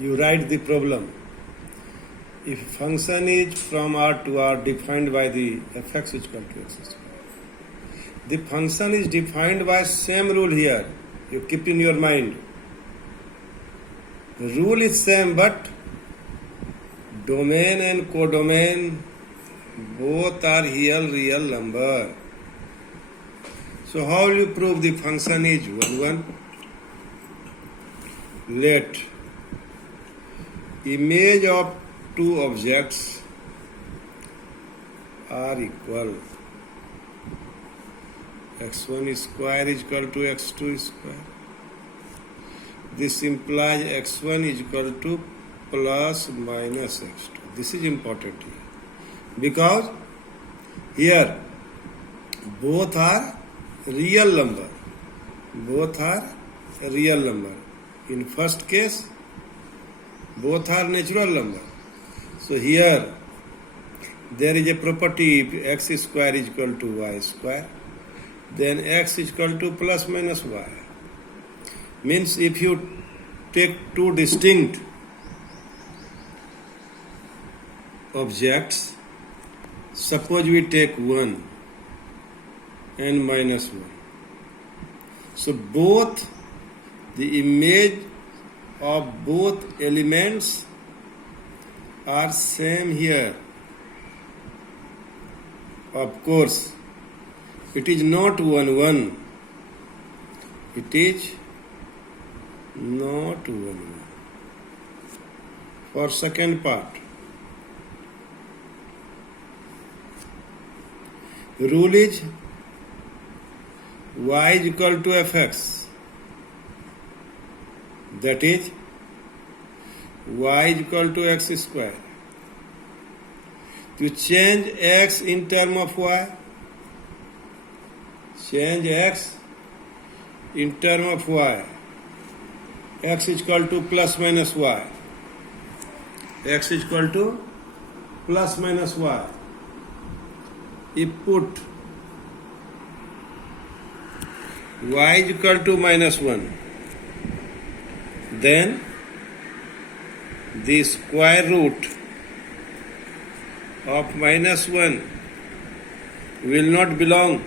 you write the problem. If function is from R to R defined by the fx is equal to x square, the function is defined by same rule here. You keep in your mind. The rule is same, but domain and codomain both are here real number. So how will you prove the function is 1, 1? Let image of two objects are equal. x1 square is equal to x2 square. This implies x1 is equal to plus minus x2. This is important here. Because here both are real number. Both are real number. In first case, both are natural number. So here there is a property if x square is equal to y square, then x is equal to plus minus y. Means if you take two distinct objects, suppose we take 1 and minus 1. So both the image of both elements are same here. Of course, it is not 1, 1. It is not 1, 1. For second part, rule is y is equal to fx. That is, y is equal to x square. To change x in term of y, change x in term of y. X is equal to plus minus y. X is equal to plus minus y. If put y is equal to minus 1, then the square root of minus 1 will not belong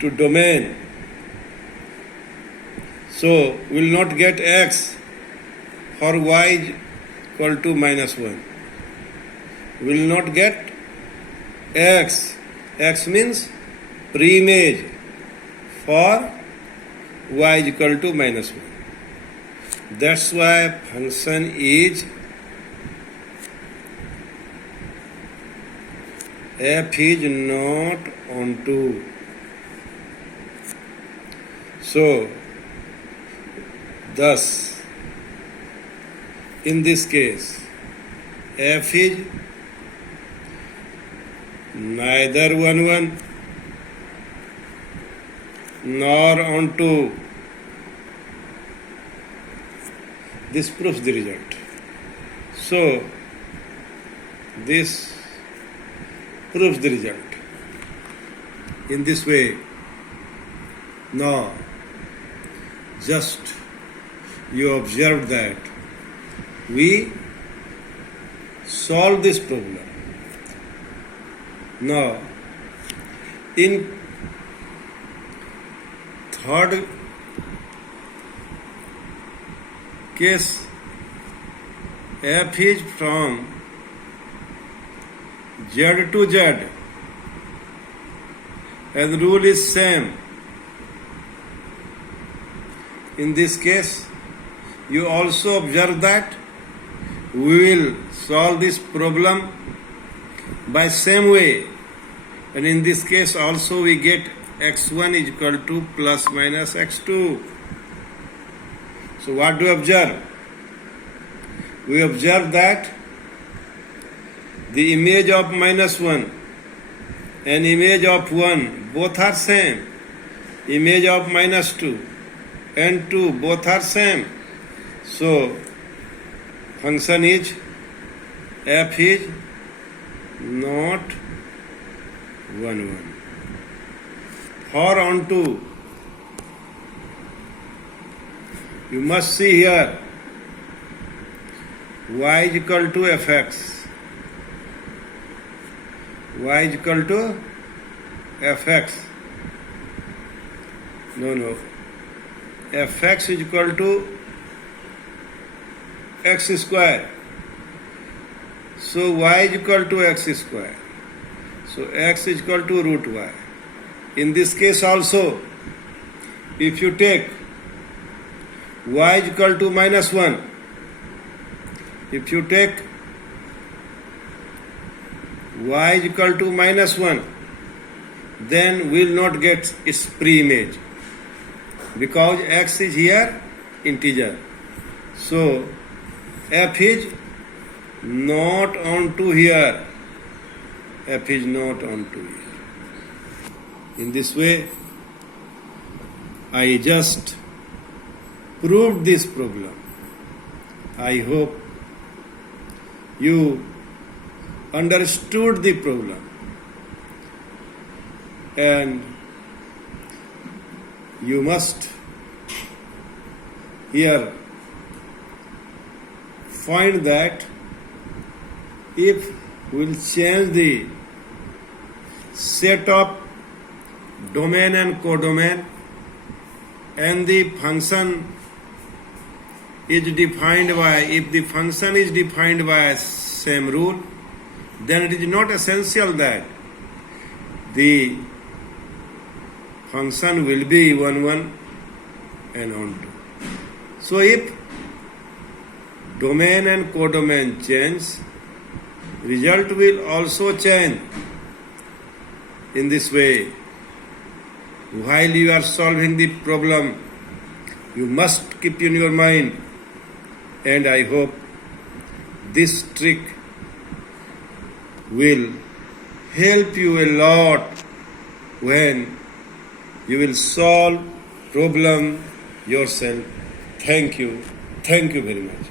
to domain. So will not get x for y is equal to minus 1. Will not get x. X means pre-image for y is equal to minus 1. That's why function is f is not onto. So, thus, in this case, f is neither 1, 1 nor onto. This proves the result. So, this proves the result. In this way, now, just you observe that we solve this problem. Now, in third case, f is from z to z and rule is same. In this case, you also observe that we will solve this problem by same way, and in this case also we get x1 is equal to plus minus x2. So what do we observe? We observe that the image of minus 1 and image of 1 both are same. Image of minus 2 and 2 both are same. So function is f is not 1, 1. For onto You must see here y is equal to fx. Y is equal to fx. No. Fx is equal to x square. So y is equal to x square. So x is equal to root y. In this case also, if you take y is equal to minus 1, if you take y is equal to minus 1, then we will not get its pre-image because x is here integer. So f is not onto here. F is not onto here. In this way, I just proved this problem. I hope you understood the problem and you must here find that if we will change the set of domain and codomain and the function is defined by, if the function is defined by same rule, then it is not essential that the function will be 1, 1 and on 2. So if domain and codomain change, result will also change. In this way, while you are solving the problem, you must keep in your mind, and I hope this trick will help you a lot when you will solve problem yourself. Thank you very much.